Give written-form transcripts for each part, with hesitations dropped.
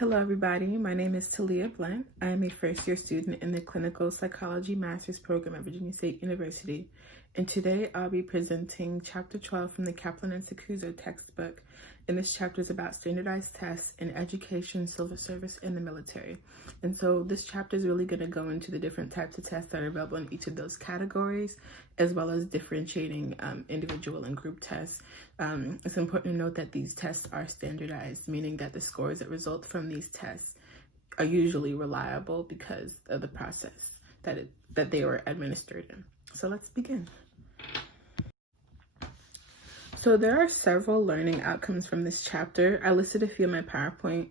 Hello everybody, my name is Talia Blunt. I am a first-year student in the Clinical Psychology Master's Program at Virginia State University, and today I'll be presenting Chapter 12 from the Kaplan and Secuzzo textbook, and this chapter is about standardized tests in education, civil service, and the military. And so this chapter is really going to go into the different types of tests that are available in each of those categories, as well as differentiating individual and group tests. It's important to note that these tests are standardized, meaning that the scores that result from these tests are usually reliable because of the process that they were administered in. So let's begin. So there are several learning outcomes from this chapter. I listed a few in my PowerPoint.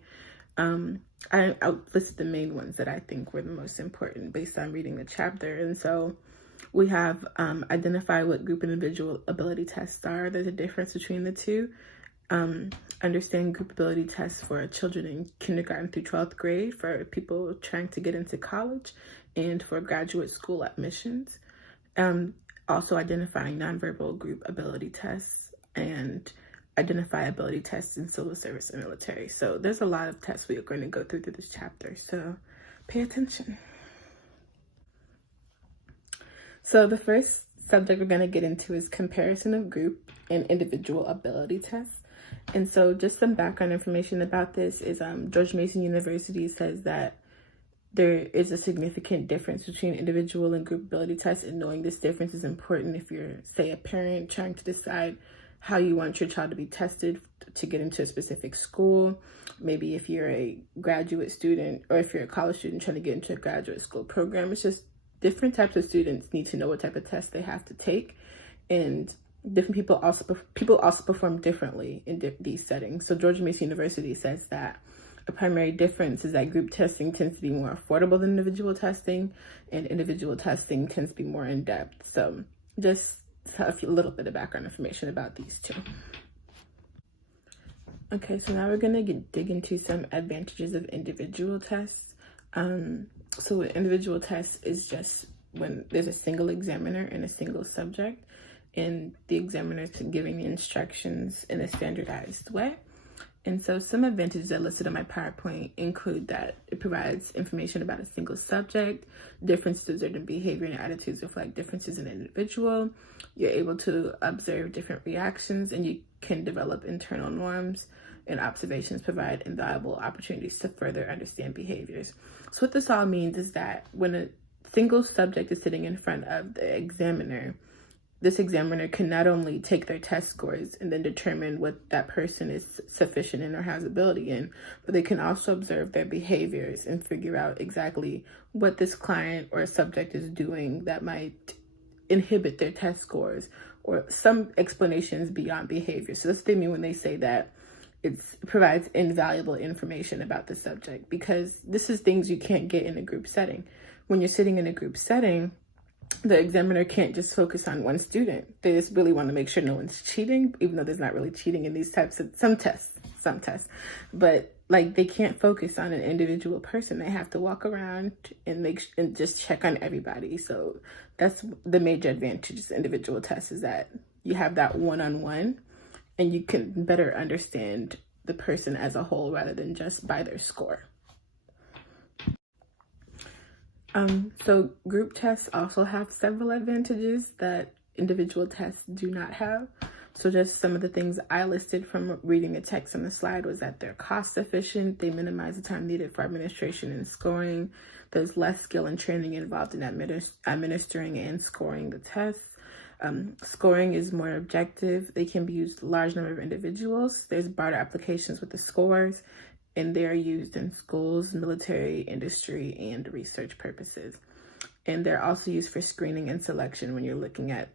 I listed the main ones that I think were the most important based on reading the chapter. And so we have identify what group and individual ability tests are. There's a difference between the two. Understand group ability tests for children in kindergarten through 12th grade, for people trying to get into college, and for graduate school admissions. Also identifying nonverbal group ability tests and identify ability tests in civil service and military. So there's a lot of tests we are going to go through this chapter, so pay attention. So the first subject we're going to get into is comparison of group and individual ability tests. And so just some background information about this is George Mason University says that there is a significant difference between individual and group ability tests, and knowing this difference is important if you're, say, a parent trying to decide how you want your child to be tested to get into a specific school. Maybe if you're a graduate student, or if you're a college student trying to get into a graduate school program. It's just different types of students need to know what type of test they have to take, and different people also perform differently in these settings. So George Mason University says that a primary difference is that group testing tends to be more affordable than individual testing, and individual testing tends to be more in-depth. So just a little bit of background information about these two. Okay, so now we're gonna dig into some advantages of individual tests. So an individual test is just when there's a single examiner and a single subject, and the examiner is giving the instructions in a standardized way. And so some advantages that listed on my PowerPoint include that it provides information about a single subject, differences in behavior and attitudes reflect differences in an individual. You're able to observe different reactions, and you can develop internal norms, and observations provide invaluable opportunities to further understand behaviors. So what this all means is that when a single subject is sitting in front of the examiner, this examiner can not only take their test scores and then determine what that person is sufficient in or has ability in, but they can also observe their behaviors and figure out exactly what this client or subject is doing that might inhibit their test scores, or some explanations beyond behavior. So that's what they mean when they say that it provides invaluable information about the subject, because this is things you can't get in a group setting. When you're sitting in a group setting, the examiner can't just focus on one student. They just really want to make sure no one's cheating, even though there's not really cheating in these types of some tests, but like they can't focus on an individual person. They have to walk around and just check on everybody. So that's the major advantage of individual tests, is that you have that one-on-one, and you can better understand the person as a whole rather than just by their score. So group tests also have several advantages that individual tests do not have. So just some of the things I listed from reading the text on the slide was that they're cost efficient, they minimize the time needed for administration and scoring, there's less skill and training involved in administering and scoring the tests. Scoring is more objective, they can be used a large number of individuals, there's broader applications with the scores, and they're used in schools, military, industry, and research purposes. And they're also used for screening and selection when you're looking at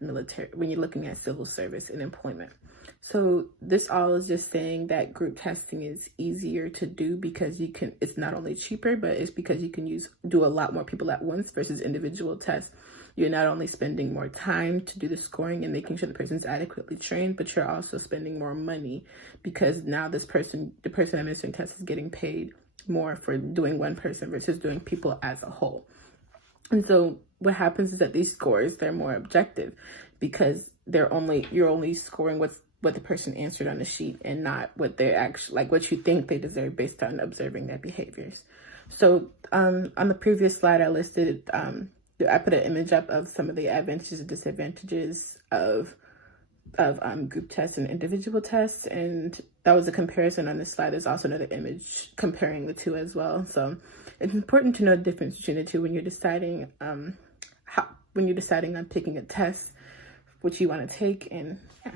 civil service and employment. So this all is just saying that group testing is easier to do because it's not only cheaper, but it's because you can do a lot more people at once versus individual tests. You're not only spending more time to do the scoring and making sure the person's adequately trained, but you're also spending more money, because now the person administering tests is getting paid more for doing one person versus doing people as a whole. And so what happens is that these scores, they're more objective because you're only scoring what's what the person answered on the sheet and not what they're actually, like what you think they deserve based on observing their behaviors. So on the previous slide, I listed, I put an image up of some of the advantages and disadvantages of group tests and individual tests, and that was a comparison on this slide. There's also another image comparing the two as well. So it's important to know the difference between the two when you're deciding on picking a test, which you want to take. And yeah.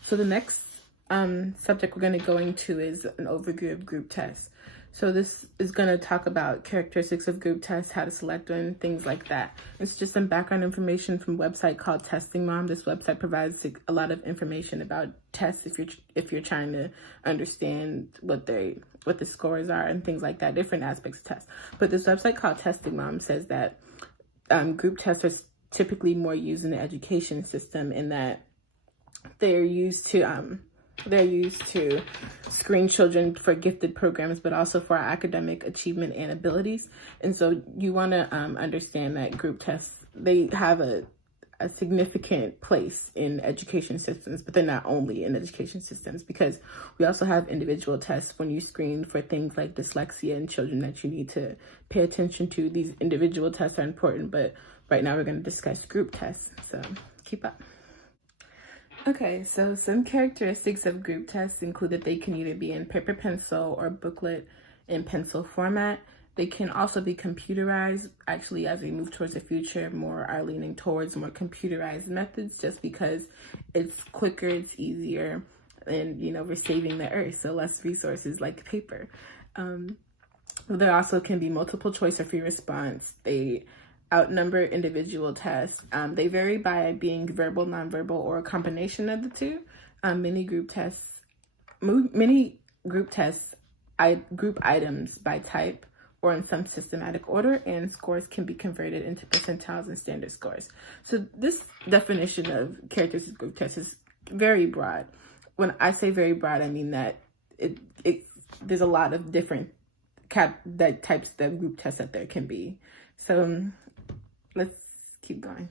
So the next subject we're going to go into is an overview of group tests. So this is going to talk about characteristics of group tests, how to select them, things like that. It's just some background information from a website called Testing Mom. This website provides a lot of information about tests if you're trying to understand what the scores are and things like that, different aspects of tests. But this website called Testing Mom says that group tests are typically more used in the education system, in that they're used to screen children for gifted programs, but also for academic achievement and abilities. And so you want to understand that group tests, they have a significant place in education systems, but they're not only in education systems, because we also have individual tests when you screen for things like dyslexia in children that you need to pay attention to. These individual tests are important, but right now we're going to discuss group tests, so keep up. Okay, so some characteristics of group tests include that they can either be in paper pencil or booklet in pencil format. They can also be computerized. Actually, as we move towards the future, more are leaning towards more computerized methods, just because it's quicker, it's easier, and we're saving the earth, so less resources like paper. There also can be multiple choice or free response. They outnumber individual tests. They vary by being verbal, nonverbal, or a combination of the two. Many group tests group items by type or in some systematic order, and scores can be converted into percentiles and standard scores. So this definition of characteristics of group tests is very broad. When I say very broad, I mean that there's a lot of different types of group tests that there can be. So let's keep going.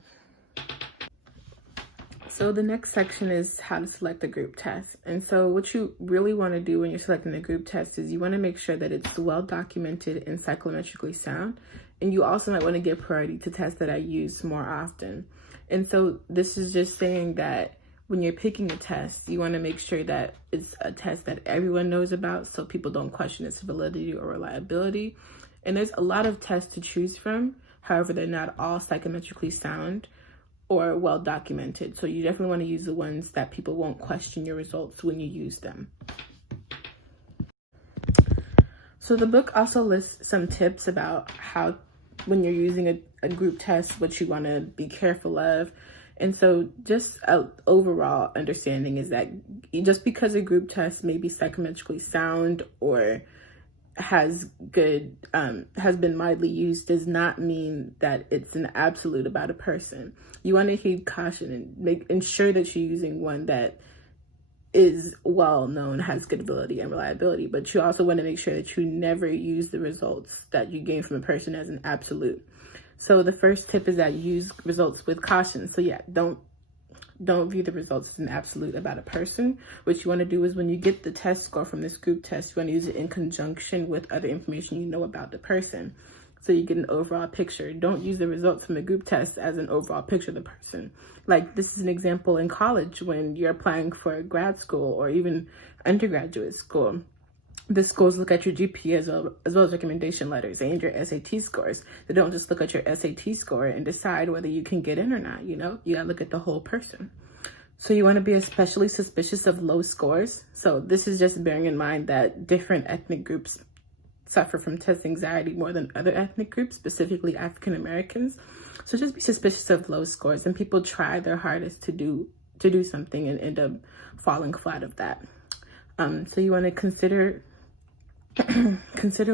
So the next section is how to select a group test. And so what you really want to do when you're selecting a group test is you want to make sure that it's well documented and psychometrically sound. And you also might want to give priority to tests that are used more often. And so this is just saying that when you're picking a test, you want to make sure that it's a test that everyone knows about, so people don't question its validity or reliability. And there's a lot of tests to choose from. However, they're not all psychometrically sound or well documented. So you definitely want to use the ones that people won't question your results when you use them. So the book also lists some tips about how, when you're using a group test, what you want to be careful of. And so just an overall understanding is that just because a group test may be psychometrically sound or has been widely used does not mean that it's an absolute about a person. You want to heed caution and ensure that you're using one that is well known, has good ability and reliability, but you also want to make sure that you never use the results that you gain from a person as an absolute. So the first tip is that you use results with caution. So yeah, don't view the results as an absolute about a person. What you want to do is when you get the test score from this group test, you want to use it in conjunction with other information you know about the person, so you get an overall picture. Don't use the results from the group test as an overall picture of the person. Like, this is an example in college when you're applying for grad school or even undergraduate school. The schools look at your GPA as well as recommendation letters and your SAT scores. They don't just look at your SAT score and decide whether you can get in or not, you gotta look at the whole person. So you wanna be especially suspicious of low scores. So this is just bearing in mind that different ethnic groups suffer from test anxiety more than other ethnic groups, specifically African Americans. So just be suspicious of low scores, and people try their hardest to do something and end up falling flat of that. So you wanna consider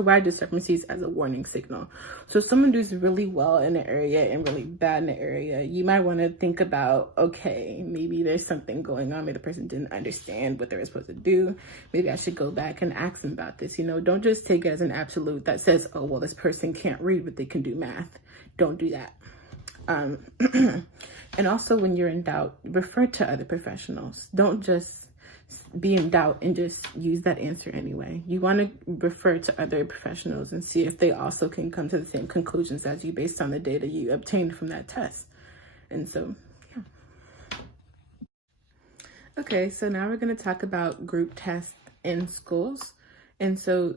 wide discrepancies as a warning signal. So if someone does really well in an area and really bad in the area, you might want to think about, okay, maybe there's something going on. Maybe the person didn't understand what they were supposed to do. Maybe I should go back and ask them about this. Don't just take it as an absolute that says, oh, well, this person can't read, but they can do math. Don't do that. And also, when you're in doubt, refer to other professionals. Don't just be in doubt and just use that answer anyway. You want to refer to other professionals and see if they also can come to the same conclusions as you based on the data you obtained from that test. And so, yeah. Okay, so now we're going to talk about group tests in schools. And so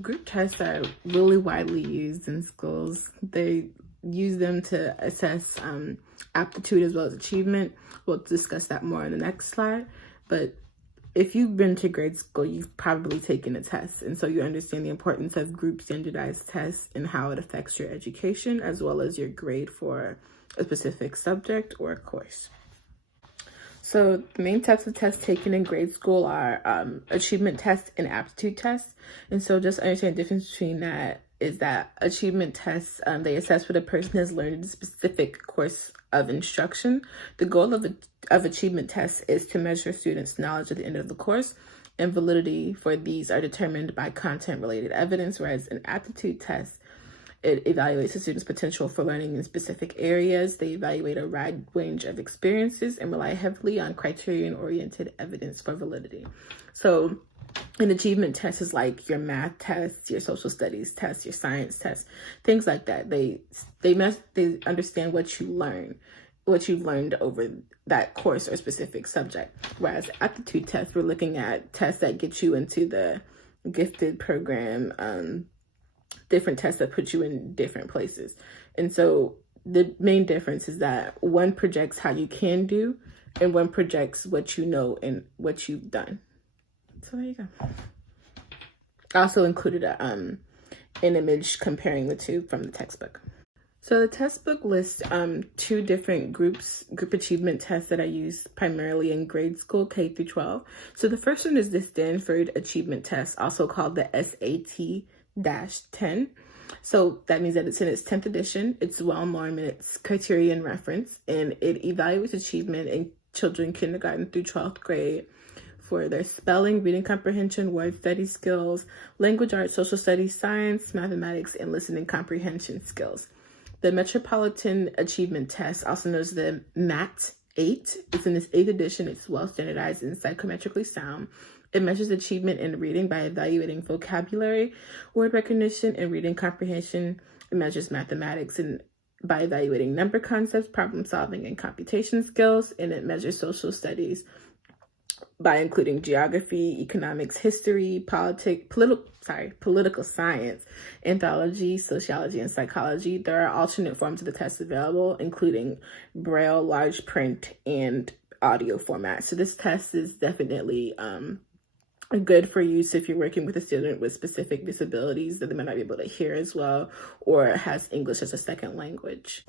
group tests are really widely used in schools. They use them to assess aptitude as well as achievement. We'll discuss that more in the next slide. But if you've been to grade school, you've probably taken a test. And so you understand the importance of group standardized tests and how it affects your education as well as your grade for a specific subject or a course. So the main types of tests taken in grade school are achievement tests and aptitude tests. And so just understand the difference between that is that achievement tests, they assess what a person has learned in a specific course of instruction. The goal of achievement tests is to measure students' knowledge at the end of the course, and validity for these are determined by content-related evidence, whereas an aptitude test, it evaluates the student's potential for learning in specific areas. They evaluate a wide range of experiences and rely heavily on criterion-oriented evidence for validity. So an achievement test is like your math tests, your social studies tests, your science tests, things like that. They understand what you learned over that course or specific subject. Whereas aptitude tests, we're looking at tests that get you into the gifted program, different tests that put you in different places. And so the main difference is that one projects how you can do and one projects what you know and what you've done. So there you go. I also included an image comparing the two from the textbook. So the textbook lists two different group achievement tests that I use primarily in grade school, K through 12. So the first one is the Stanford Achievement Test, also called the SAT-10. So that means that it's in its 10th edition. It's well-known in its criterion reference, and it evaluates achievement in children kindergarten through 12th grade for their spelling, reading comprehension, word study skills, language arts, social studies, science, mathematics, and listening comprehension skills. The Metropolitan Achievement Test, also known as the MAT-8, it's in its 8th edition. It's well standardized and psychometrically sound. It measures achievement in reading by evaluating vocabulary, word recognition, and reading comprehension. It measures mathematics and by evaluating number concepts, problem solving, and computation skills. And it measures social studies by including geography, economics, history, political science, anthropology, sociology, and psychology. There are alternate forms of the test available, including Braille, large print, and audio format. So this test is definitely good for use if you're working with a student with specific disabilities that they might not be able to hear as well, or has English as a second language.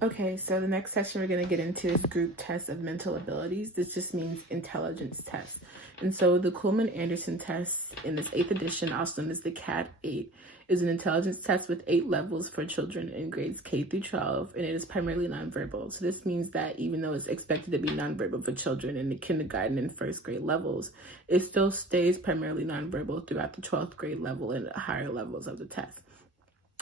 Okay, so the next section we're going to get into is group tests of mental abilities. This just means intelligence tests. And so the Kuhlman-Anderson test in this 8th edition, also known as the CAT-8, is an intelligence test with 8 levels for children in grades K through 12, and it is primarily nonverbal. So this means that even though it's expected to be nonverbal for children in the kindergarten and first grade levels, it still stays primarily nonverbal throughout the 12th grade level and higher levels of the test.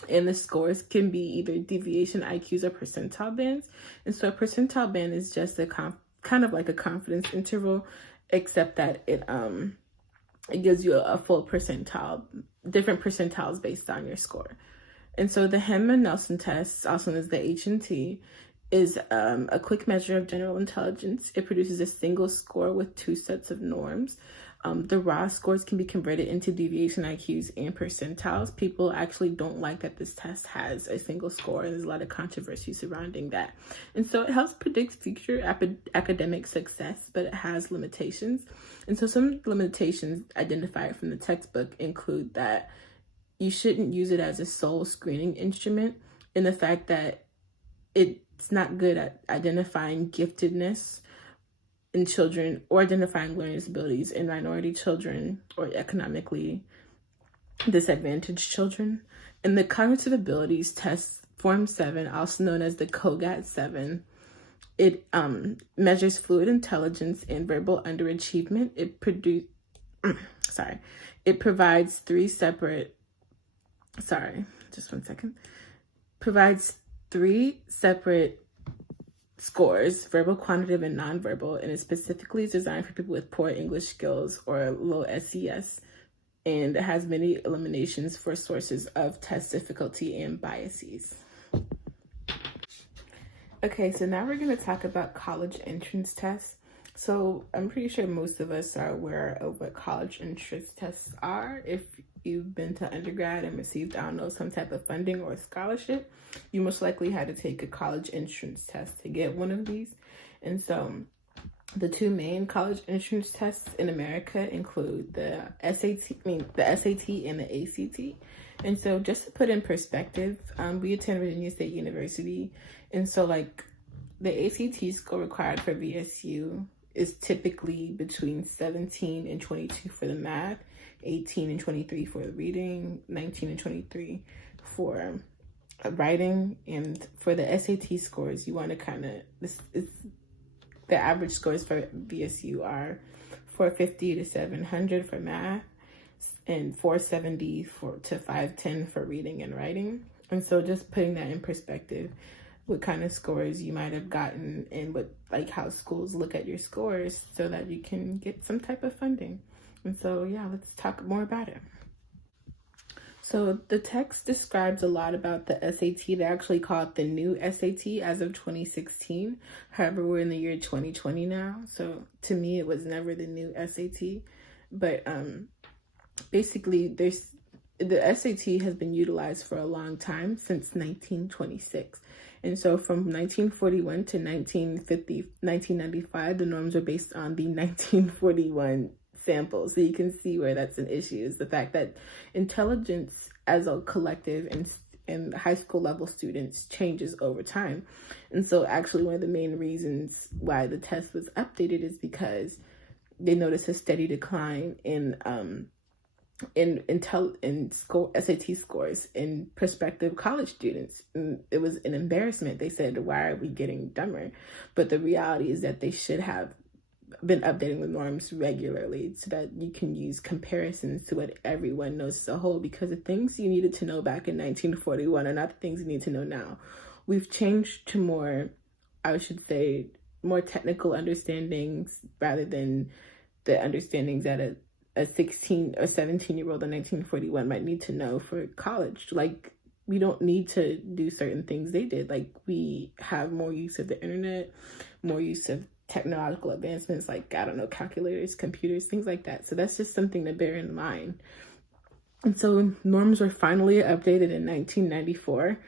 And the scores can be either deviation IQs or percentile bands. And so a percentile band is just a kind of like a confidence interval, except that it gives you a full percentile, different percentiles based on your score. And so the Henman-Nelson test, also known as the HNT, is a quick measure of general intelligence. It produces a single score with 2 sets of norms. The raw scores can be converted into deviation IQs and percentiles. People actually don't like that this test has a single score, and there's a lot of controversy surrounding that. And so it helps predict future academic success, but it has limitations. And so some limitations identified from the textbook include that you shouldn't use it as a sole screening instrument, and the fact that it's not good at identifying giftedness in children or identifying learning disabilities in minority children or economically disadvantaged children. And the cognitive abilities test, Form 7, also known as the COGAT-7, it measures fluid intelligence and verbal underachievement. It provides 3 separate, provides 3 separate scores: verbal, quantitative, and nonverbal, and it specifically is designed for people with poor English skills or low SES, and it has many eliminations for sources of test difficulty and biases. Okay, so now we're going to talk about college entrance tests. So I'm pretty sure most of us are aware of what college entrance tests are. If you've been to undergrad and received, I don't know, some type of funding or scholarship, you most likely had to take a college entrance test to get one of these. And so the 2 main college entrance tests in America include the SAT and the ACT. And so just to put in perspective, we attend Virginia State University. And so like the ACT score required for VSU is typically between 17 and 22 for the math, 18 and 23 for the reading, 19 and 23 for writing. And for the SAT scores, you want to kind of, the average scores for VSU are 450 to 700 for math and 470 to 510 for reading and writing. And so just putting that in perspective, what kind of scores you might have gotten and what, like, how schools look at your scores so that you can get some type of funding. And so, yeah, let's talk more about it. So the text describes a lot about the SAT. They actually call it the new SAT as of 2016. However, we're in the year 2020 now. So to me, it was never the new SAT. But basically, the SAT has been utilized for a long time, since 1926. And so from 1941 to 1995, the norms are based on the 1941 samples. So you can see where that's an issue, is the fact that intelligence as a collective and high school level students changes over time. And so actually one of the main reasons why the test was updated is because they noticed a steady decline in SAT scores in prospective college students. And it was an embarrassment. They said, why are we getting dumber? But the reality is that they should have been updating the norms regularly so that you can use comparisons to what everyone knows as a whole, because the things you needed to know back in 1941 are not the things you need to know now. We've changed to more, I should say, more technical understandings rather than the understandings that a 16 or 17-year-old in 1941 might need to know for college. Like, we don't need to do certain things they did. Like, we have more use of the internet, more use of technological advancements, like, I don't know, calculators, computers, things like that. So that's just something to bear in mind. And so norms were finally updated in 1994.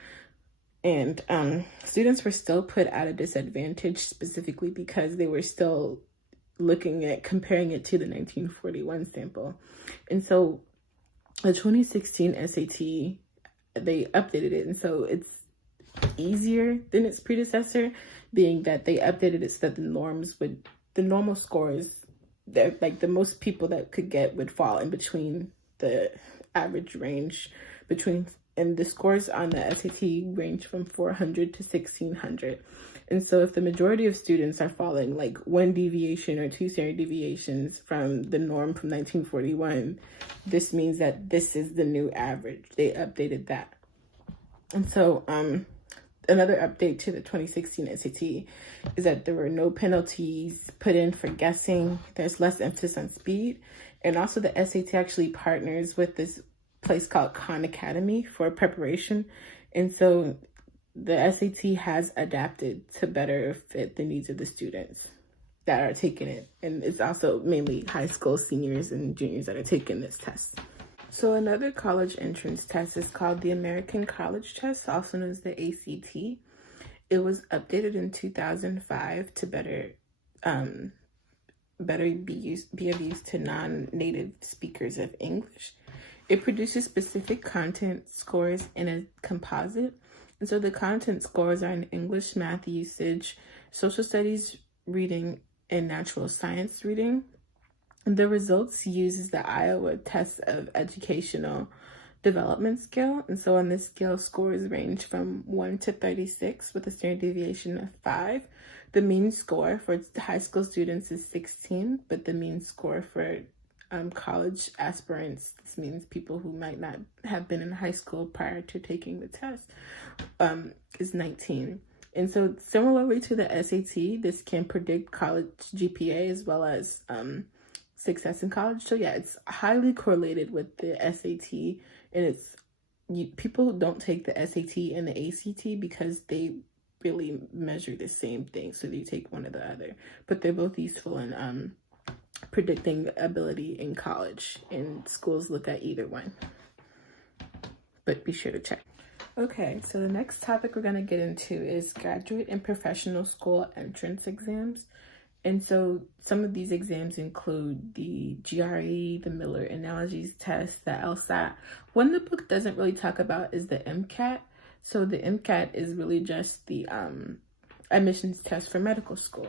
And students were still put at a disadvantage, specifically because they were still looking at comparing it to the 1941 sample. And so the 2016 SAT, they updated it, and so it's easier than its predecessor, being that they updated it so that the normal scores, that like the most people that could get would fall in between the average range between, and the scores on the SAT range from 400 to 1600. And so if the majority of students are falling like 1 deviation or 2 standard deviations from the norm from 1941, this means that this is the new average. They updated that. And so another update to the 2016 SAT is that there were no penalties put in for guessing. There's less emphasis on speed. And also the SAT actually partners with this place called Khan Academy for preparation. And so the SAT has adapted to better fit the needs of the students that are taking it. And it's also mainly high school seniors and juniors that are taking this test. So another college entrance test is called the American College Test, also known as the ACT. It was updated in 2005 to better be of use to non-native speakers of English. It produces specific content scores in a composite. And so the content scores are in English, math usage, social studies reading, and natural science reading. And the results uses the Iowa Test of Educational Development Scale. And so on this scale, scores range from 1 to 36 with a standard deviation of 5. The mean score for high school students is 16, but the mean score for college aspirants, this means people who might not have been in high school prior to taking the test, is 19. And so similarly to the SAT, this can predict college GPA as well as success in college. So yeah, it's highly correlated with the SAT, and people don't take the SAT and the ACT because they really measure the same thing. So you take one or the other, but they're both useful in predicting ability in college, and schools look at either one. But be sure to check. Okay, so the next topic we're going to get into is graduate and professional school entrance exams. And so some of these exams include the GRE, the Miller Analogies Test, the LSAT. One the book doesn't really talk about is the MCAT. So the MCAT is really just the admissions test for medical school.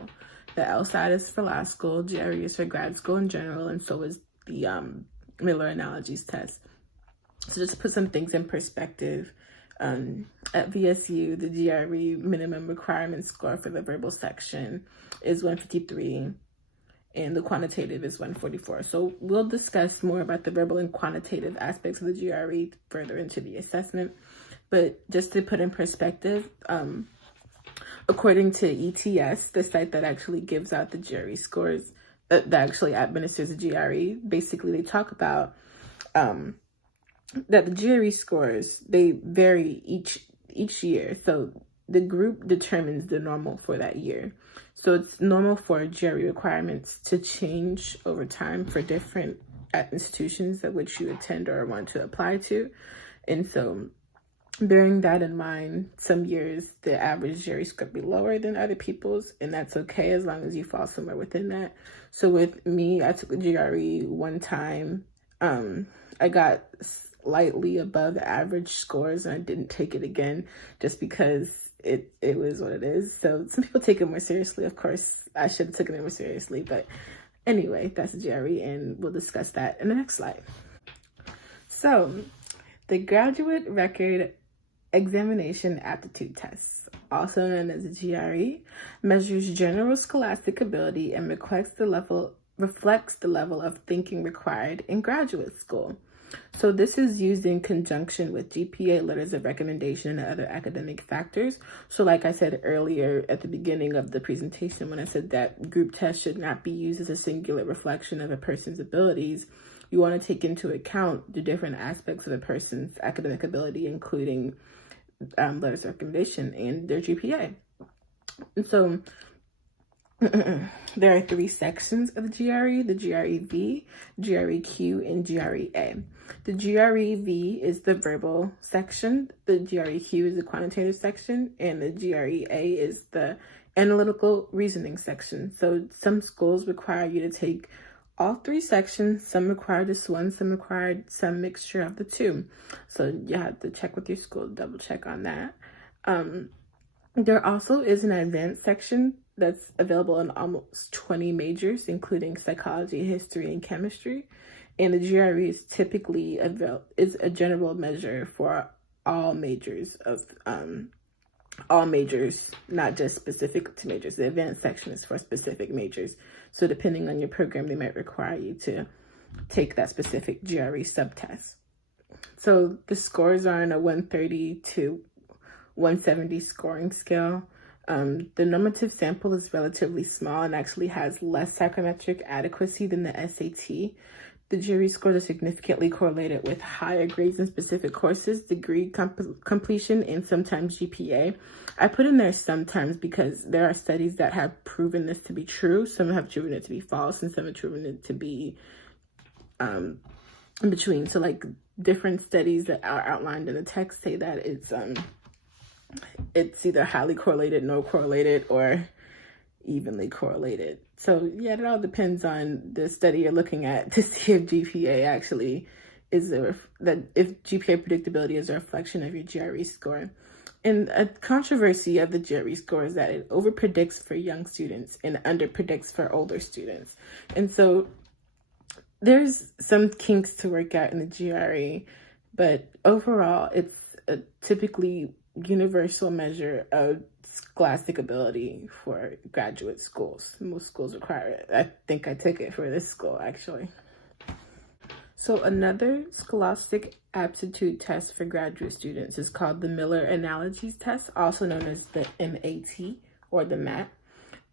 The LSAT is for law school, GRE is for grad school in general, and so is the Miller Analogies Test. So just to put some things in perspective, at VSU, the GRE minimum requirement score for the verbal section is 153, and the quantitative is 144. So we'll discuss more about the verbal and quantitative aspects of the GRE further into the assessment. But just to put in perspective, according to ETS, the site that actually gives out the GRE scores, that actually administers the GRE, basically they talk about that the GRE scores, they vary each year. So the group determines the normal for that year. So it's normal for GRE requirements to change over time for different institutions at which you attend or want to apply to. And so bearing that in mind, some years the average GRE score could be lower than other people's, and that's okay as long as you fall somewhere within that. So with me, I took the GRE one time. I got slightly above average scores, and I didn't take it again just because it was what it is. So some people take it more seriously. Of course, I should have taken it more seriously, but anyway, that's the GRE, and we'll discuss that in the next slide. So the Graduate Record Examination Aptitude Test, also known as the GRE, measures general scholastic ability and reflects the level of thinking required in graduate school. So this is used in conjunction with GPA, letters of recommendation, and other academic factors. So like I said earlier at the beginning of the presentation, when I said that group tests should not be used as a singular reflection of a person's abilities, you want to take into account the different aspects of a person's academic ability, including letters of recommendation and their GPA. And so there are 3 sections of the GRE: the GRE-V, GRE-Q, and GRE-A. The GRE-V is the verbal section, the GRE-Q is the quantitative section, and the GRE-A is the analytical reasoning section. So some schools require you to take all 3 sections. Some require just one, some require some mixture of the 2. So you have to check with your school, double check on that. There also is an advanced section that's available in almost 20 majors, including psychology, history, and chemistry. And the GRE is typically is a general measure for all majors, not just specific to majors. The advanced section is for specific majors. So depending on your program, they might require you to take that specific GRE subtest. So the scores are on a 130 to 170 scoring scale. The normative sample is relatively small and actually has less psychometric adequacy than the SAT. The GRE scores are significantly correlated with higher grades in specific courses, degree completion, and sometimes GPA. I put in there sometimes because there are studies that have proven this to be true. Some have proven it to be false, and some have proven it to be in between. So like different studies that are outlined in the text say that it's either highly correlated, no correlated, or evenly correlated. So yeah, it all depends on the study you're looking at to see if GPA actually is if GPA predictability is a reflection of your GRE score. And a controversy of the GRE score is that it overpredicts for young students and underpredicts for older students. And so there's some kinks to work out in the GRE, but overall it's a typically universal measure of scholastic ability for graduate schools. Most schools require it. I think I took it for this school, actually. So another scholastic aptitude test for graduate students is called the Miller Analogies Test, also known as the MAT or the MAT.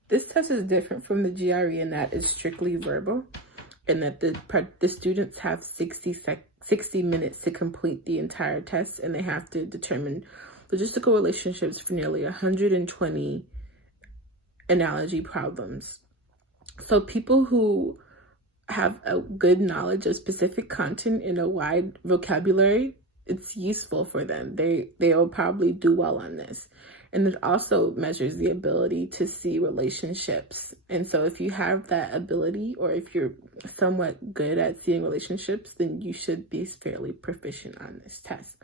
This test is different from the GRE in that it's strictly verbal, and that the students have 60 minutes to complete the entire test, and they have to determine logistical relationships for nearly 120 analogy problems. So people who have a good knowledge of specific content in a wide vocabulary, it's useful for them. They'll probably do well on this. And it also measures the ability to see relationships. And so if you have that ability, or if you're somewhat good at seeing relationships, then you should be fairly proficient on this test.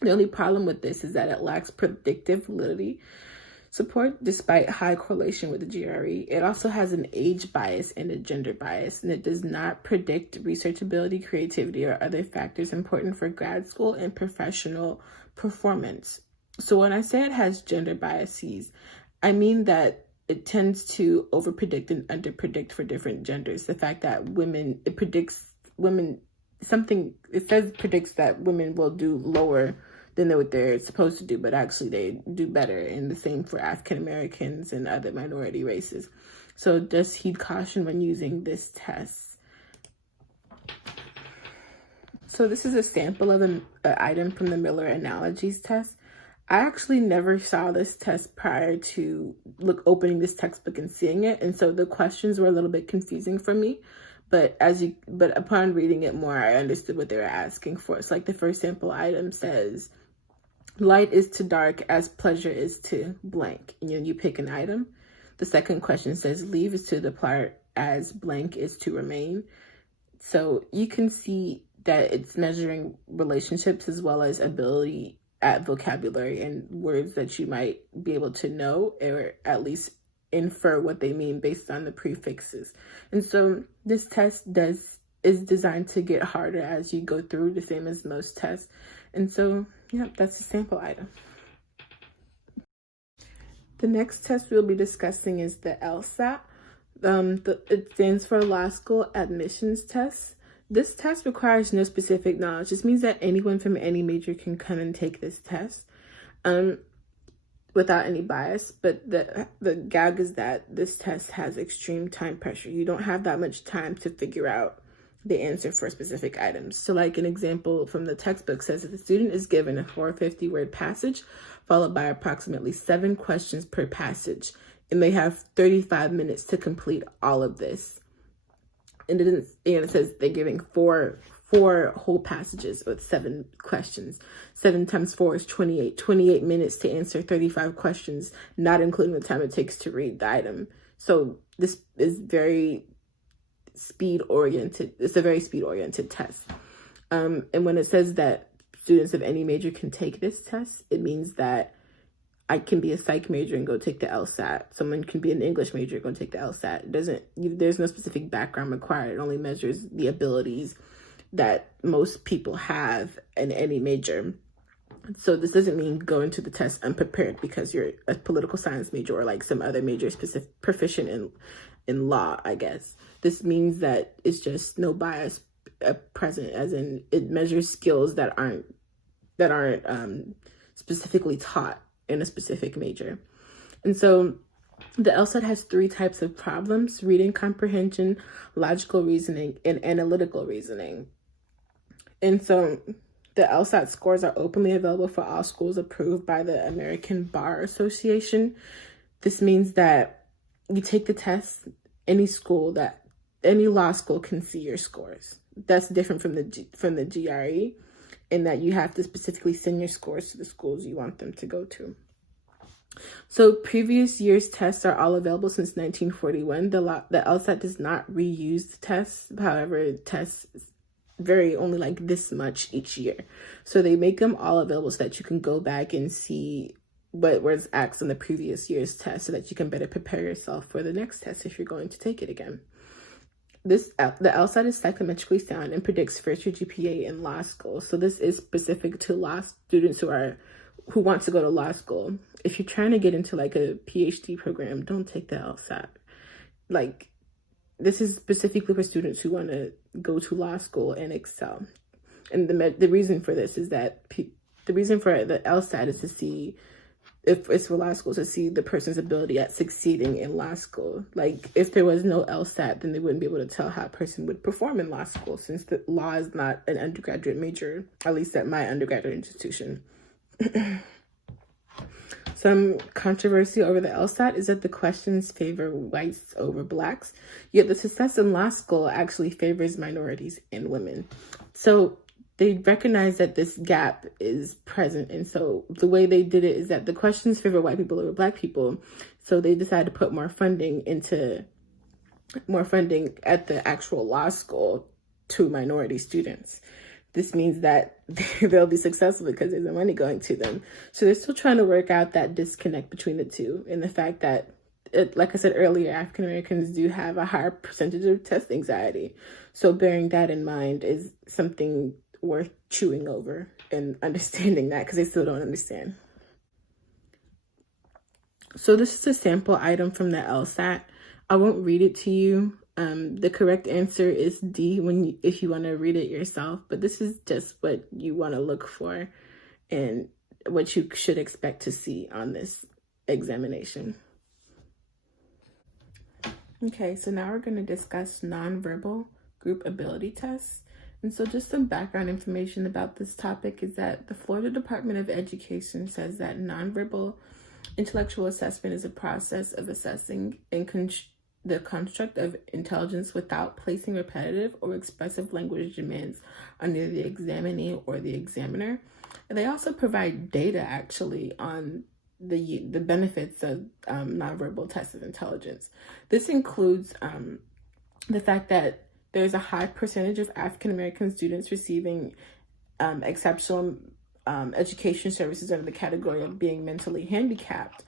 The only problem with this is that it lacks predictive validity support despite high correlation with the GRE. It also has an age bias and a gender bias, and it does not predict research ability, creativity, or other factors important for grad school and professional performance. So when I say it has gender biases, I mean that it tends to overpredict and underpredict for different genders. The fact that it predicts that women will do lower than what they're supposed to do, but actually they do better, and the same for African Americans and other minority races. So just heed caution when using this test. So this is a sample of an item from the Miller Analogies test. I actually never saw this test prior to opening this textbook and seeing it, and so the questions were a little bit confusing for me. But upon reading it more, I understood what they were asking for. It's like the first sample item says, light is to dark as pleasure is to blank. And you pick an item. The second question says, leave is to depart as blank is to remain. So you can see that it's measuring relationships as well as ability at vocabulary and words that you might be able to know, or at least infer what they mean based on the prefixes. And so this test is designed to get harder as you go through, the same as most tests. And so, yeah, that's a sample item. The next test we'll be discussing is the LSAT. It stands for Law School Admissions Test. This test requires no specific knowledge. This means that anyone from any major can come and take this test without any bias. But the gag is that this test has extreme time pressure. You don't have that much time to figure out the answer for specific items. So like an example from the textbook says that the student is given a 450-word passage followed by approximately 7 questions per passage, and they have 35 minutes to complete all of this. And it says they're giving four whole passages with 7 questions. 7 times 4 is 28 minutes to answer 35 questions, not including the time it takes to read the item. So this is very speed-oriented. It's a very speed-oriented test. And when it says that students of any major can take this test, it means that I can be a psych major and go take the LSAT. Someone can be an English major and go take the LSAT. There's no specific background required. It only measures the abilities that most people have in any major. So this doesn't mean go into the test unprepared because you're a political science major or like some other major specific proficient in law, I guess. This means that it's just no bias present, as in it measures skills that aren't specifically taught in a specific major. And so the LSAT has 3 types of problems: reading comprehension, logical reasoning, and analytical reasoning. And so the LSAT scores are openly available for all schools approved by the American Bar Association. This means that you take the test, any law school can see your scores. That's different from the GRE, in that you have to specifically send your scores to the schools you want them to go to. So previous year's tests are all available since 1941. The LSAT does not reuse the tests. However, it tests vary only like this much each year. So they make them all available so that you can go back and see what was asked on the previous year's test, so that you can better prepare yourself for the next test if you're going to take it again. The LSAT is psychometrically sound and predicts first-year GPA in law school. So this is specific to law students who want to go to law school. If you're trying to get into like a PhD program, don't take the LSAT. Like, this is specifically for students who want to go to law school and excel. And the reason for this is that the reason for the LSAT is to see, if it's for law school, to see the person's ability at succeeding in law school. Like, if there was no LSAT, then they wouldn't be able to tell how a person would perform in law school, since the law is not an undergraduate major, at least at my undergraduate institution. Some controversy over the LSAT is that the questions favor whites over blacks, yet the success in law school actually favors minorities and women. So they recognize that this gap is present. And so the way they did it is that the questions favor white people over black people. So they decided to put more funding at the actual law school to minority students. This means that they'll be successful because there's no money going to them. So they're still trying to work out that disconnect between the two, and the fact that, like I said earlier, African Americans do have a higher percentage of test anxiety. So bearing that in mind is something worth chewing over and understanding that, because they still don't understand. So this is a sample item from the LSAT. I won't read it to you. The correct answer is D if you want to read it yourself, but this is just what you want to look for and what you should expect to see on this examination. Okay, so now we're going to discuss nonverbal group ability tests. And so just some background information about this topic is that the Florida Department of Education says that nonverbal intellectual assessment is a process of assessing the construct of intelligence without placing repetitive or expressive language demands on either the examinee or the examiner. And they also provide data actually on the benefits of nonverbal tests of intelligence. This includes the fact that there's a high percentage of African American students receiving exceptional education services under the category of being mentally handicapped.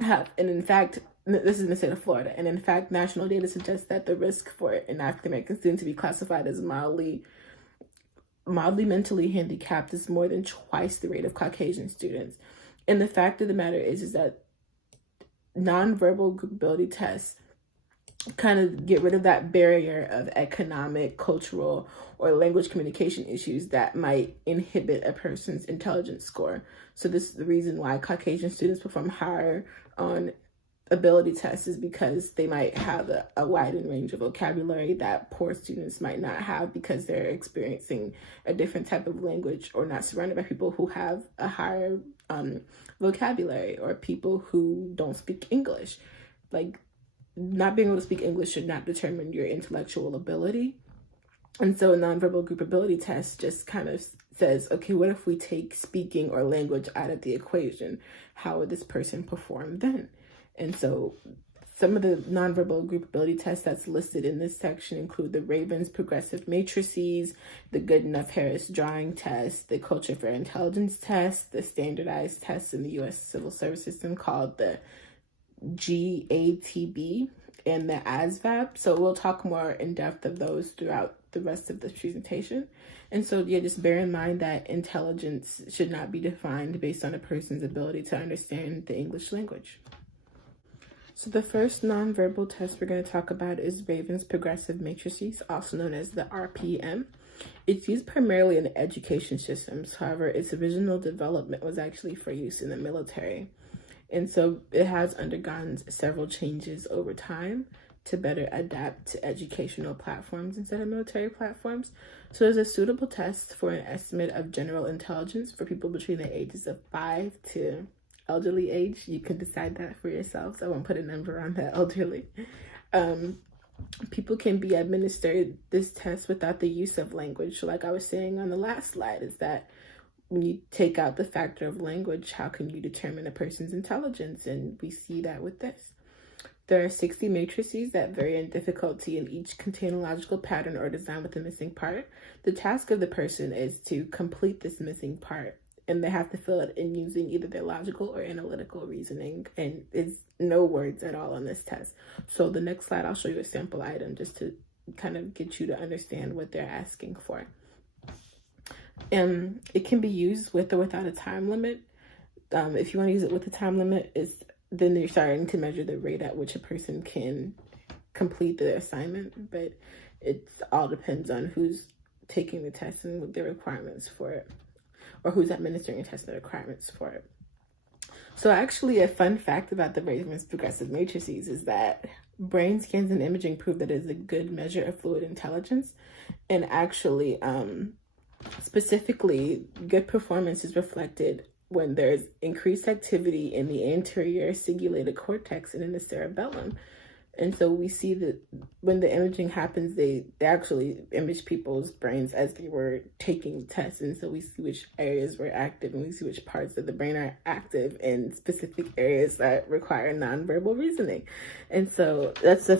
And in fact, this is in the state of Florida, and in fact, national data suggests that the risk for an African American student to be classified as mildly mentally handicapped is more than twice the rate of Caucasian students. And the fact of the matter is that nonverbal group ability tests kind of get rid of that barrier of economic, cultural, or language communication issues that might inhibit a person's intelligence score. So this is the reason why Caucasian students perform higher on ability tests, is because they might have a widened range of vocabulary that poor students might not have, because they're experiencing a different type of language or not surrounded by people who have a higher vocabulary, or people who don't speak English. Like, not being able to speak English should not determine your intellectual ability. And so a nonverbal group ability test just kind of says, okay, what if we take speaking or language out of the equation? How would this person perform then? And so some of the nonverbal group ability tests that's listed in this section include the Raven's progressive matrices, the Goodenough Harris drawing test, the Culture for Intelligence test, the standardized tests in the U.S. civil service system called the GATB, and the ASVAB. So we'll talk more in depth of those throughout the rest of this presentation. And so yeah, just bear in mind that intelligence should not be defined based on a person's ability to understand the English language. So the first nonverbal test we're going to talk about is Raven's progressive matrices, also known as the RPM. It's used primarily in education systems. However, its original development was actually for use in the military. And so it has undergone several changes over time to better adapt to educational platforms instead of military platforms. So it's a suitable test for an estimate of general intelligence for people between the ages of 5 to elderly age. You can decide that for yourselves. I won't put a number on that elderly. People can be administered this test without the use of language. So like I was saying on the last slide, is that when you take out the factor of language, how can you determine a person's intelligence? And we see that with this. There are 60 matrices that vary in difficulty, and each contain a logical pattern or design with a missing part. The task of the person is to complete this missing part, and they have to fill it in using either their logical or analytical reasoning, and it's no words at all on this test. So the next slide, I'll show you a sample item just to kind of get you to understand what they're asking for. It can be used with or without a time limit. If you want to use it with a time limit, then you're starting to measure the rate at which a person can complete the assignment. But It all depends on who's taking the test and what the requirements for it, or who's administering the test and the requirements for it. So actually, a fun fact about the Raven's progressive matrices is that brain scans and imaging prove that it is a good measure of fluid intelligence. And actually, specifically, good performance is reflected when there's increased activity in the anterior cingulated cortex and in the cerebellum. And so we see that when the imaging happens, they actually image people's brains as they were taking tests. And so we see which areas were active, and we see which parts of the brain are active in specific areas that require nonverbal reasoning. And so that's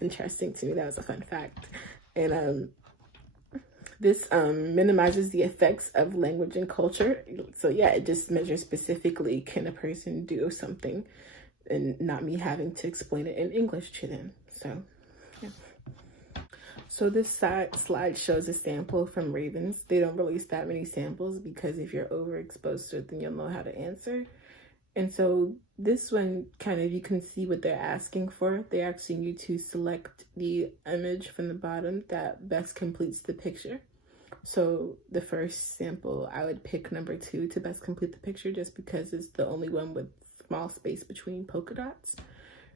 interesting to me. That was a fun fact. And this minimizes the effects of language and culture. So yeah, it just measures specifically, can a person do something, and not me having to explain it in English to them. So, yeah. So this slide shows a sample from Ravens. They don't release that many samples because if you're overexposed to it, then you'll know how to answer. And so this one, kind of, you can see what they're asking for. They're asking you to select the image from the bottom that best completes the picture. So the first sample, I would pick number 2 to best complete the picture, just because it's the only one with small space between polka dots.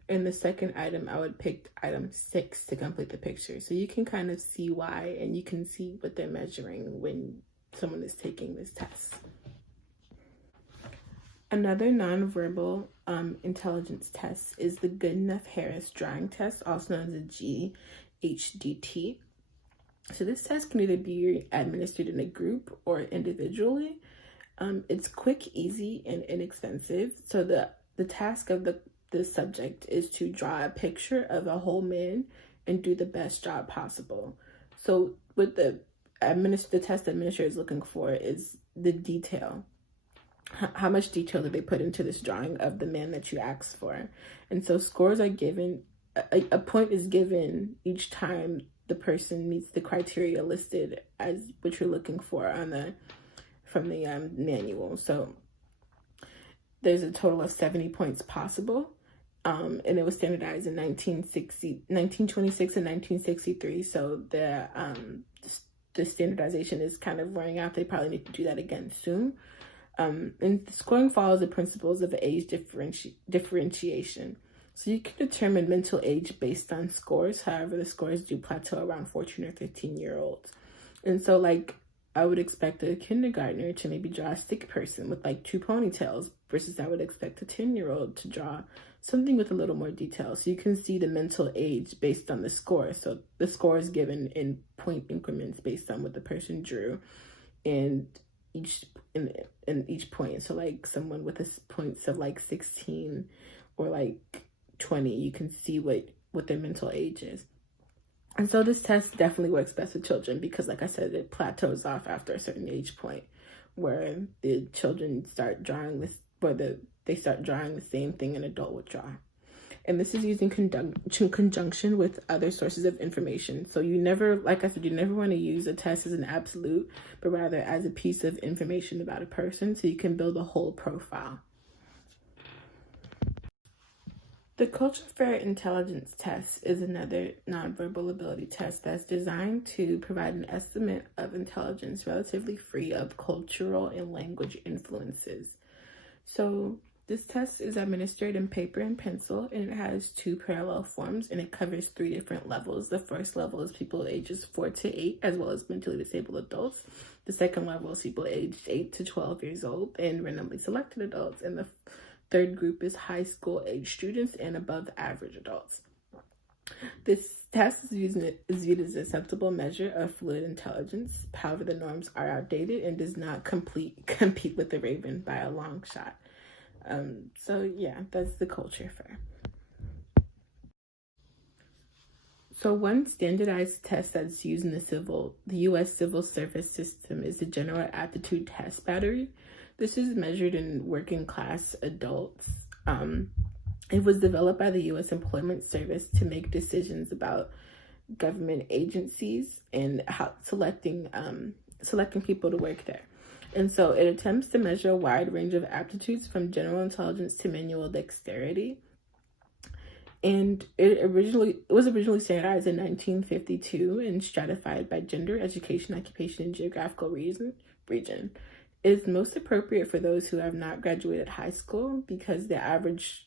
And the second item, I would pick item 6 to complete the picture. So you can kind of see why, and you can see what they're measuring when someone is taking this test. Another nonverbal intelligence test is the Goodenough-Harris drawing test, also known as the GHDT. So this test can either be administered in a group or individually. It's quick, easy, and inexpensive. So the task of the subject is to draw a picture of a whole man and do the best job possible. So what the test administrator is looking for is the detail. How much detail did they put into this drawing of the man that you asked for? And so scores are given, a point is given each time the person meets the criteria listed as what you're looking for from the manual. So there's a total of 70 points possible. And it was standardized in 1926 and 1963. So the standardization is kind of wearing out. They probably need to do that again soon. And the scoring follows the principles of age differentiation. So you can determine mental age based on scores. However, the scores do plateau around 14 or 15-year-olds. And so, like, I would expect a kindergartner to maybe draw a sick person with like 2 ponytails, versus I would expect a 10-year-old to draw something with a little more detail. So you can see the mental age based on the score. So the score is given in point increments based on what the person drew and in each point. So like someone with points of like 16 or like 20, you can see what their mental age is. And so this test definitely works best with children because, like I said, it plateaus off after a certain age point where the children start drawing they start drawing the same thing an adult would draw. And this is used in conjunction with other sources of information. So you never, like I said, you never want to use a test as an absolute, but rather as a piece of information about a person so you can build a whole profile. The Culture Fair Intelligence Test is another nonverbal ability test that's designed to provide an estimate of intelligence relatively free of cultural and language influences. So this test is administered in paper and pencil, and it has 2 parallel forms, and it covers 3 different levels. The first level is people ages 4 to 8, as well as mentally disabled adults. The second level is people aged 8 to 12 years old and randomly selected adults. And the third group is high school age students and above average adults. This test is viewed as an acceptable measure of fluid intelligence. However, the norms are outdated and does not compete with the Raven by a long shot. So yeah, that's the Culture Fair. So one standardized test that's used in the U.S. civil service system is the General Aptitude Test Battery. This is measured in working class adults. It was developed by the U.S. Employment Service to make decisions about government agencies and how selecting people to work there. And so it attempts to measure a wide range of aptitudes from general intelligence to manual dexterity. And it was originally standardized in 1952 and stratified by gender, education, occupation, and geographical region. It is most appropriate for those who have not graduated high school because the average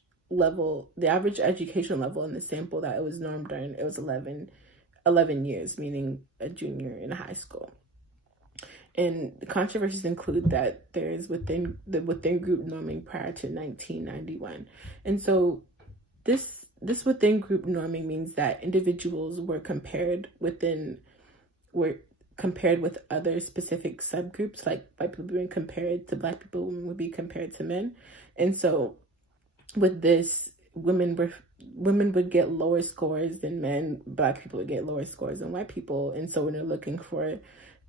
education level in the sample that it was normed on, it was 11 years, meaning a junior in high school. And the controversies include that there is within group norming prior to 1991. And so this within group norming means that individuals were compared with other specific subgroups, like white people being compared to black people, women would be compared to men. And so with this, women would get lower scores than men, black people would get lower scores than white people. And so when they're looking for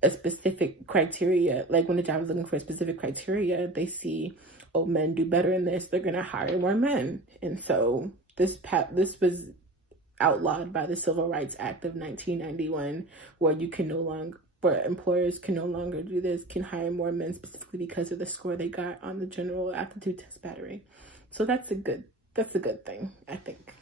a specific criteria, like when the job is looking for a specific criteria, they see, oh, men do better in this, they're gonna hire more men. And so this was outlawed by the Civil Rights Act of 1991, where employers can no longer do this, can hire more men specifically because of the score they got on the general aptitude test battery. So that's a good thing, I think.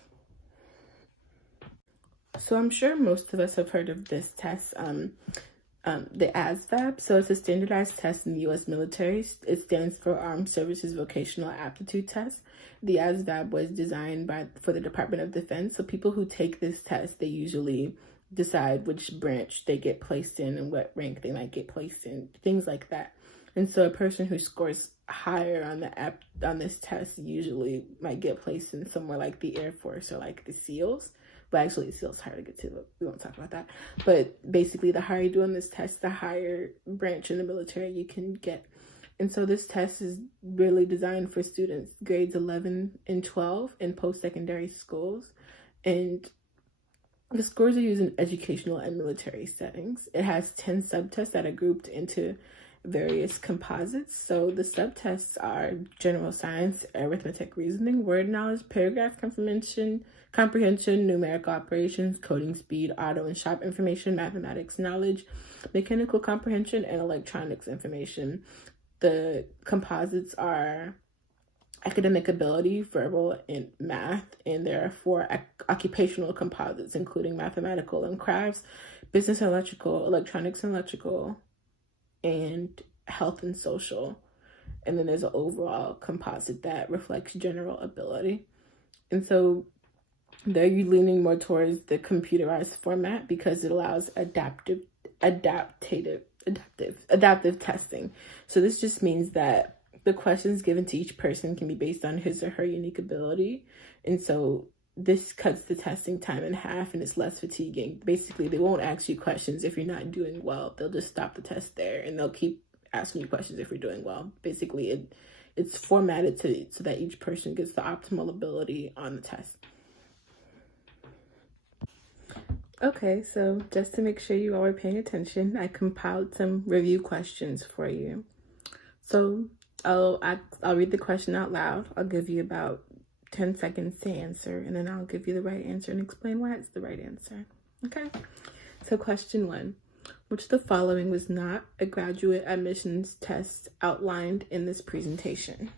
So I'm sure most of us have heard of this test, the ASVAB. So it's a standardized test in the U.S. military. It stands for Armed Services Vocational Aptitude Test. The ASVAB was designed for the Department of Defense. So people who take this test, they usually decide which branch they get placed in and what rank they might get placed in, things like that. And so a person who scores higher on this test usually might get placed in somewhere like the Air Force or like the SEALs. But actually, the SEALs hard to get to, but we won't talk about that. But basically, the higher you do on this test, the higher branch in the military you can get. And so this test is really designed for students grades 11 and 12 in post-secondary schools. And the scores are used in educational and military settings. It has 10 subtests that are grouped into various composites. So the subtests are general science, arithmetic, reasoning, word knowledge, paragraph comprehension, numerical operations, coding speed, auto and shop information, mathematics knowledge, mechanical comprehension, and electronics information. The composites are academic ability, verbal, and math, and there are 4 occupational composites, including mathematical and crafts, business and electrical, electronics and electrical, and health and social. And then there's an overall composite that reflects general ability. And so they're leaning more towards the computerized format because it allows adaptive testing. So this just means that the questions given to each person can be based on his or her unique ability. And so this cuts the testing time in half and it's less fatiguing. Basically, they won't ask you questions if you're not doing well. They'll just stop the test there and they'll keep asking you questions if you're doing well. Basically, it's formatted so that each person gets the optimal ability on the test. Okay, so just to make sure you all are paying attention, I compiled some review questions for you. So I'll read the question out loud. I'll give you about 10 seconds to answer, and then I'll give you the right answer and explain why it's the right answer. Okay, so question 1. Which of the following was not a graduate admissions test outlined in this presentation?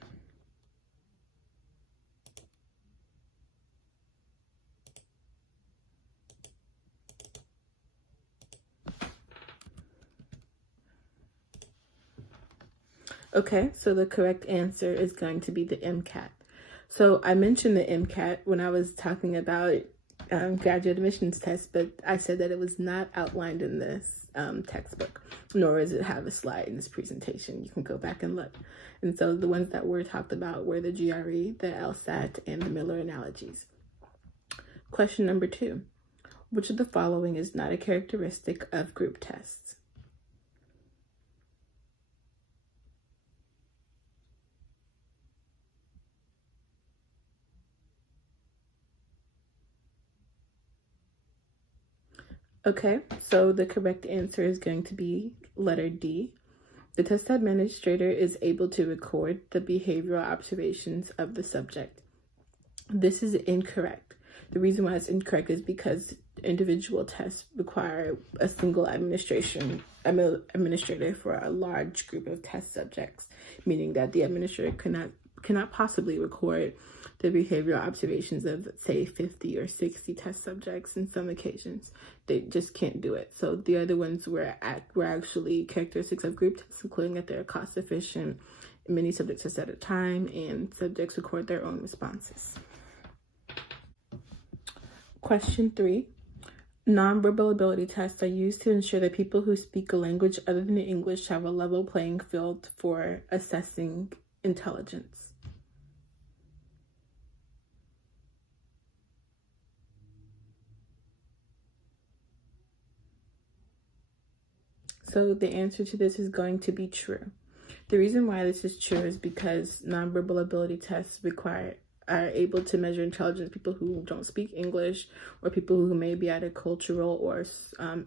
Okay, so the correct answer is going to be the MCAT. So I mentioned the MCAT when I was talking about graduate admissions test, but I said that it was not outlined in this textbook, nor does it have a slide in this presentation. You can go back and look. And so the ones that were talked about were the GRE, the LSAT, and the Miller analogies. Question number 2. Which of the following is not a characteristic of group tests? Okay, so the correct answer is going to be letter D. The test administrator is able to record the behavioral observations of the subject. This is incorrect. The reason why it's incorrect is because individual tests require a single administrator for a large group of test subjects, meaning that the administrator cannot possibly record the behavioral observations of, say, 50 or 60 test subjects. In some occasions they just can't do it. So the other ones were actually characteristics of group tests, including that they're cost efficient, many subjects tests at a time, and subjects record their own responses. Question 3. Nonverbal ability tests are used to ensure that people who speak a language other than English have a level playing field for assessing intelligence. So the answer to this is going to be true. The reason why this is true is because nonverbal ability tests are able to measure intelligence of people who don't speak English, or people who may be at a cultural or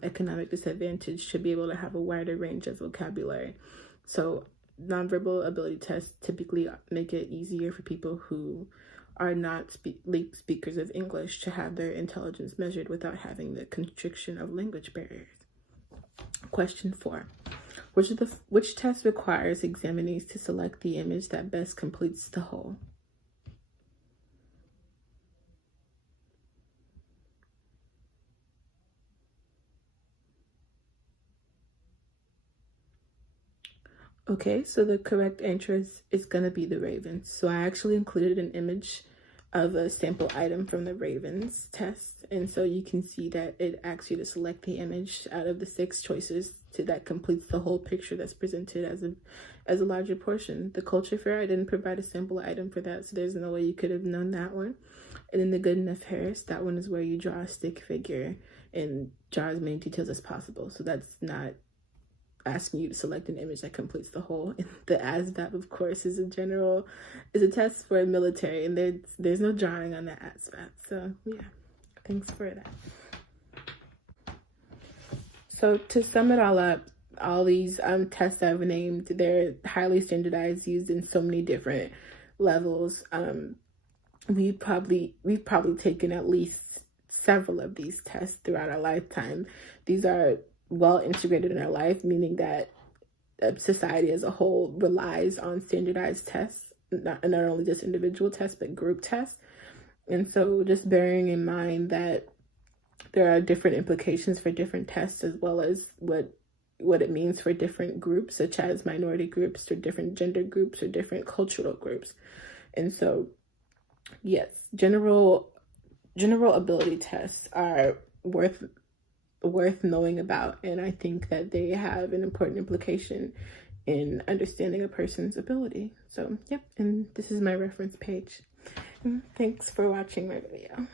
economic disadvantage to be able to have a wider range of vocabulary. So nonverbal ability tests typically make it easier for people who are not speakers of English to have their intelligence measured without having the constriction of language barriers. Question 4. Which test requires examinees to select the image that best completes the whole? Okay, so the correct answer is going to be the Ravens. So I actually included an image of a sample item from the Ravens test. And so you can see that it asks you to select the image out of the 6 choices that completes the whole picture that's presented as a larger portion. The Culture Fair, I didn't provide a sample item for that, so there's no way you could have known that one. And then the Goodenough Harris, that one is where you draw a stick figure and draw as many details as possible. So that's not asking you to select an image that completes the whole. And the ASVAB, of course, is a test for military, and there's no drawing on the ASVAB. So yeah, thanks for that. So to sum it all up, all these tests I've named, they're highly standardized, used in so many different levels. We've probably taken at least several of these tests throughout our lifetime. These are well integrated in our life, meaning that society as a whole relies on standardized tests, not only just individual tests, but group tests. And so just bearing in mind that there are different implications for different tests, as well as what it means for different groups, such as minority groups or different gender groups or different cultural groups. And so, yes, general ability tests are worth knowing about, and I think that they have an important implication in understanding a person's ability. So, yep, and this is my reference page. Thanks for watching my video.